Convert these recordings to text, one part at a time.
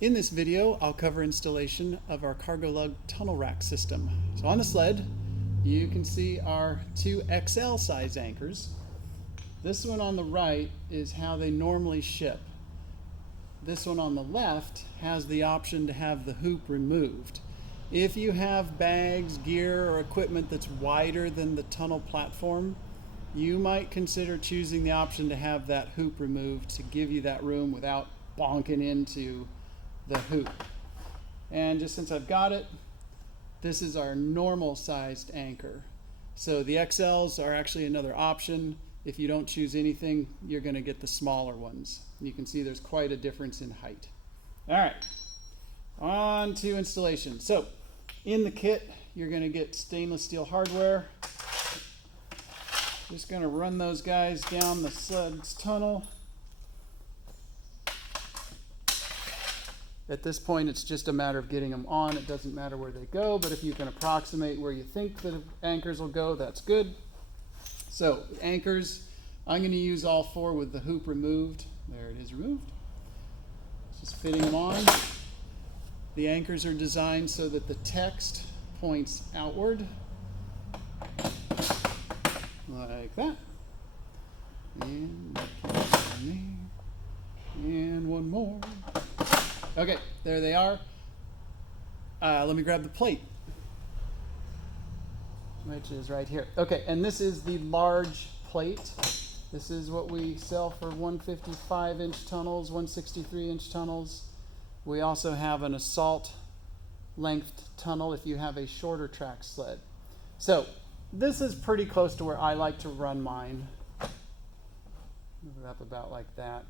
In this video, I'll cover installation of our CargoLug tunnel rack system. So on the sled, you can see our two XL size anchors. This one on the right is how they normally ship. This one on the left has the option to have the hoop removed. If you have bags, gear, or equipment that's wider than the tunnel platform, you might consider choosing the option to have that hoop removed to give you that room without bonking into the hoop. And just since I've got it, this is our normal sized anchor. So the XLs are actually another option. If you don't choose anything, you're going to get the smaller ones. You can see there's quite a difference in height. All right, on to installation. So in the kit, you're going to get stainless steel hardware. Just going to run those guys down the sled's tunnel. At this point, it's just a matter of getting them on. It doesn't matter where they go, but if you can approximate where you think the anchors will go, that's good. So anchors, I'm going to use all four with the hoop removed. There it is removed. Just fitting them on. The anchors are designed so that the text points outward, like that. And one more. Okay, there they are. Let me grab the plate, which is right here. Okay, and this is the large plate. This is what we sell for 155-inch tunnels, 163-inch tunnels. We also have an assault length tunnel if you have a shorter track sled. So this is pretty close to where I like to run mine. Move it up about like that.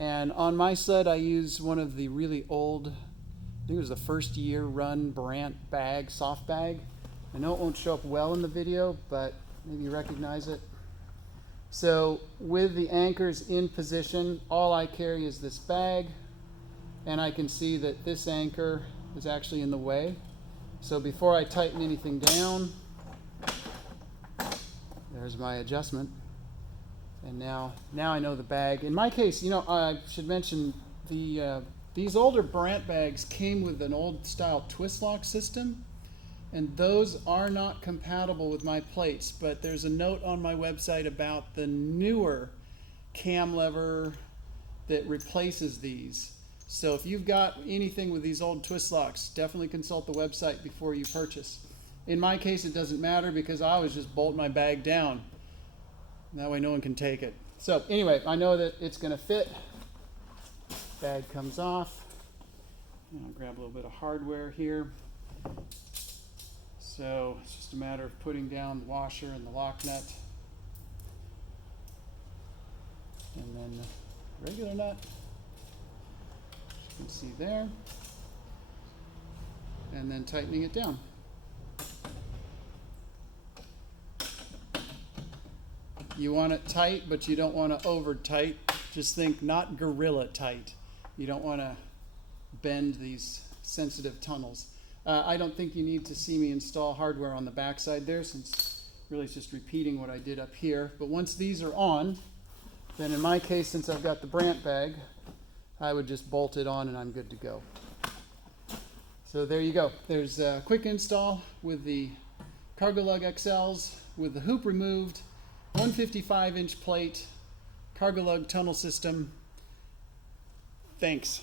And on my sled, I use one of the really old, I think it was the first year run Brandt bag, soft bag. I know it won't show up well in the video, but maybe you recognize it. So with the anchors in position, all I carry is this bag, and I can see that this anchor is actually in the way. So before I tighten anything down, there's my adjustment. And now I know the bag. In my case, you know, I should mention these older Brandt bags came with an old style twist lock system, and those are not compatible with my plates. But there's a note on my website about the newer cam lever that replaces these. So if you've got anything with these old twist locks, definitely consult the website before you purchase. In my case, it doesn't matter because I always just bolt my bag down. That way no one can take it. So anyway, I know that it's going to fit. Bag comes off. And I'll grab a little bit of hardware here. So it's just a matter of putting down the washer and the lock nut. And then the regular nut. You can see there. And then tightening it down. You want it tight, but you don't want to over tight. Just think not gorilla tight. You don't want to bend these sensitive tunnels. I don't think you need to see me install hardware on the backside there, since really it's just repeating what I did up here. But once these are on, then in my case, since I've got the Brandt bag, I would just bolt it on and I'm good to go. So there you go. There's a quick install with the CargoLug XLs with the hoop removed, 155-inch plate, CargoLug tunnel system. Thanks.